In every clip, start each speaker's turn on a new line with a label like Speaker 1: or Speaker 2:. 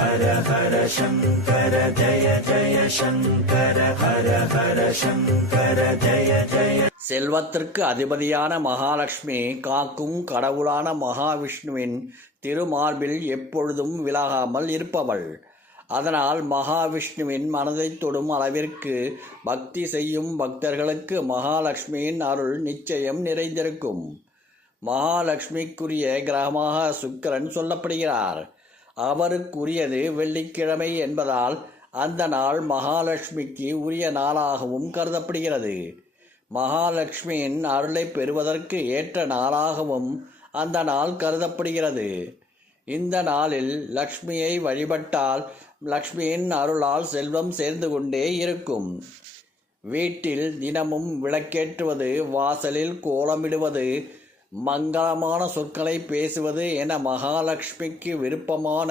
Speaker 1: ஹர ஹர சங்கர ஜய ஜய சங்கர ஹர ஹர சங்கர ஜய ஜய
Speaker 2: செல்வத்திற்கு அதிபதியான மகாலட்சுமி காக்கும் கடவுளான மகாவிஷ்ணுவின் திருமார்பில் எப்பொழுதும் விலகாமல் இருப்பவள். அதனால் மகாவிஷ்ணுவின் மனதைத் தொடும் அளவிற்கு பக்தி செய்யும் பக்தர்களுக்கு மகாலட்சுமியின் அருள் நிச்சயம் நிறைந்திருக்கும். மகாலட்சுமிக்குரிய கிரகமாக சுக்கிரன் சொல்லப்படுகிறார். அவருக்குரியது வெள்ளிக்கிழமை என்பதால் அந்த நாள் மகாலட்சுமிக்கு உரிய நாளாகவும் கருதப்படுகிறது. மகாலட்சுமியின் அருளை பெறுவதற்கு ஏற்ற நாளாகவும் அந்த நாள் கருதப்படுகிறது. இந்த நாளில் லக்ஷ்மியை வழிபட்டால் லக்ஷ்மியின் அருளால் செல்வம் சேர்ந்து கொண்டே இருக்கும். வீட்டில் தினமும் விளக்கேற்றுவது வாசலில் கோலமிடுவது மங்களமான சொற்களை பேசுவது என மகாலட்சுமிக்கு விருப்பமான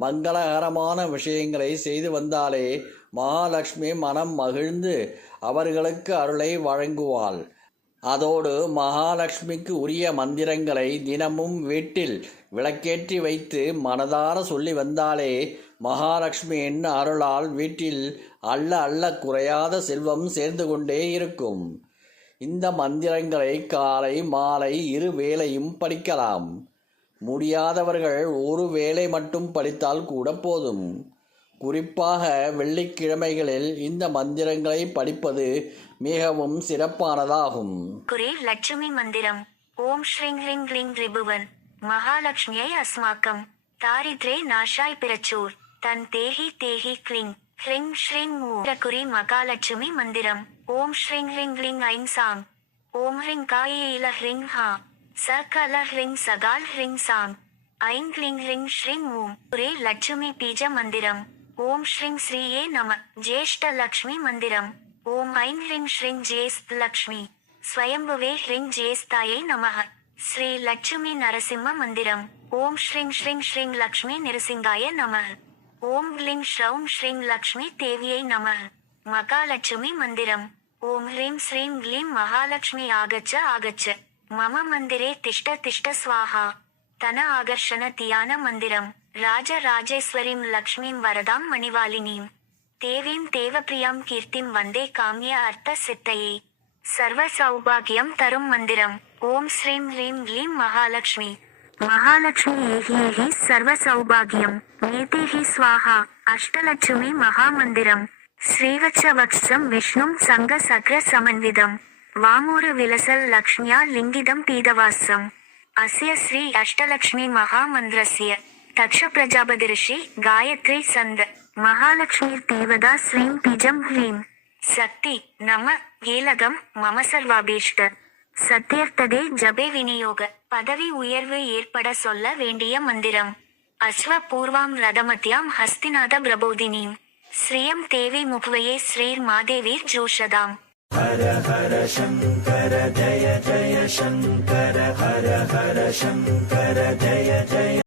Speaker 2: மங்களகரமான விஷயங்களை செய்து வந்தாலே மகாலட்சுமி மனம் மகிழ்ந்து அவர்களுக்கு அருளை வழங்குவாள். அதோடு மகாலட்சுமிக்கு உரிய மந்திரங்களை தினமும் வீட்டில் விளக்கேற்றி வைத்து மனதார சொல்லி வந்தாலே மகாலட்சுமியின் அருளால் வீட்டில் அள்ள அள்ள குறையாத செல்வம் சேர்ந்து கொண்டே இருக்கும். இந்த மந்திரங்களை காலை மாலை இரு வேளையும் படிக்கலாம். முடியாதவர்கள் ஒரு வேளை மட்டும் படித்தால் கூட போதும். குறிப்பாக வெள்ளிக்கிழமைகளில் இந்த மந்திரங்களை படிப்பது மிகவும் சிறப்பானதாகும்.
Speaker 3: குரே லட்சுமி மந்திரம். ஓம் ஸ்ரீங் ஹ்ரிங் க்ளிங் ரிபுவன். மகாலட்சுமியை அஸ்மாக்கம். தாரித்ரே நாஷாய் பிரச்சூர் தன் தேஹி தேஹி க்ளிங். ஹ்ரிங் ஸ்ரீங் ஊ மகாலட்சுமி மந்திரம். ஓம் ஸ்ரீங் ஹ்ரிங் க்ளிங் ஐங் சாங். ஓம் ஹ்ரிங் காயே இல ஹ்ரிங் ஹா. ச கல ஹ்ரிங் சகால் ஹ்ரிங் சாங். ஐங் க்ளிங் ஹ்ரிங் ஸ்ரீங் ஓம் குரே லட்சுமி பீஜ மந்திரம். ஓம் ஸ்ரீங் ஸ்ரீயே நம. ஜேஷ்ட லக்ஷ்மி மந்திரம். ஓம் ஐம் ஹ்ரிங் ஸ்ரீங் ஜேஸ்த் லக்ஷ்மி. ஸ்வயம்புவே ஹ்ரிங் ஜேஸ்தாயை நமः ஸ்ரீ லட்சுமி நரசிம்ம மந்திரம். ஓம் ஸ்ரீங் ஸ்ரீங் ஸ்ரீங் லக்ஷ்மி நிருசிங்காய நமः ஓம் க்ளிங் ஸ்ரௌம் ஸ்ரீங் லக்ஷ்மி தேவியை நம. மகாலட்சுமி மந்திரம். ஓம் ஹ்ரீம் ஸ்ரீம் க்ளீம் மகாலட்சுமி ஆகச்ச ஆகச்ச. மம மந்திரே திஷ்ட திஷ்ட ஸ்வாஹா. தன ஆகர்ஷண தியான மந்திரம். ராஜ ராஜேஸ்வரிம் லக்ஷ்மிம் வரதாம் மணிவாலினீம் தேவீம் தேவப்பிரியாம் கீர்த்திம் வந்தே காமிய அர்த்த சித்தையே. சர்வ சௌபாகியம் தரும் மந்திரம். ஓம் ஸ்ரீம் ஹ்ரீம் க்ளீம் மகாலட்சுமி.
Speaker 4: மகாலட்சுமி ஏகி ஏகி சர்வ சௌபாகியம் நேதேஹி ஸ்வாஹா அஷ்டலட்சுமி மகாமந்திரம். ஸ்ரீவத்ச வக்ஷம் விஷ்ணும் சங்க சக்ர சமன்விதம். வாமூரு விலசல் லக்ஷ்மியா லிங்கிதம் பீதவாசம் அஸ்ய ஸ்ரீ அஷ்டலக்ஷ்மி மகாமந்திரஸ்ய. தக்ஷ பிரஜாபதி ரிஷி காயத்ரி சந்த. மகாலட்சுமி தேவதா ஸ்ரீம் பீஜம் ஹ்ரீம்.
Speaker 5: சக்தி நம ஏலகம் மம சத்யர்த்ததே சத்தியர்த்ததே ஜபே விநியோக. பதவி உயர்வு ஏற்பட சொல்ல வேண்டிய மந்திரம். அஸ்வ பூர்வாம் ரதமத்யாம் ஹஸ்திநாத பிரபோதினீம். ஸ்ரீயம் தேவி முகுவையே ஸ்ரீர் மாதேவீர் ஜோஷதாம்.
Speaker 1: ஹர ஹர சங்கர ஜய ஜய சங்கர ஹர ஹர சங்கர ஜய ஜய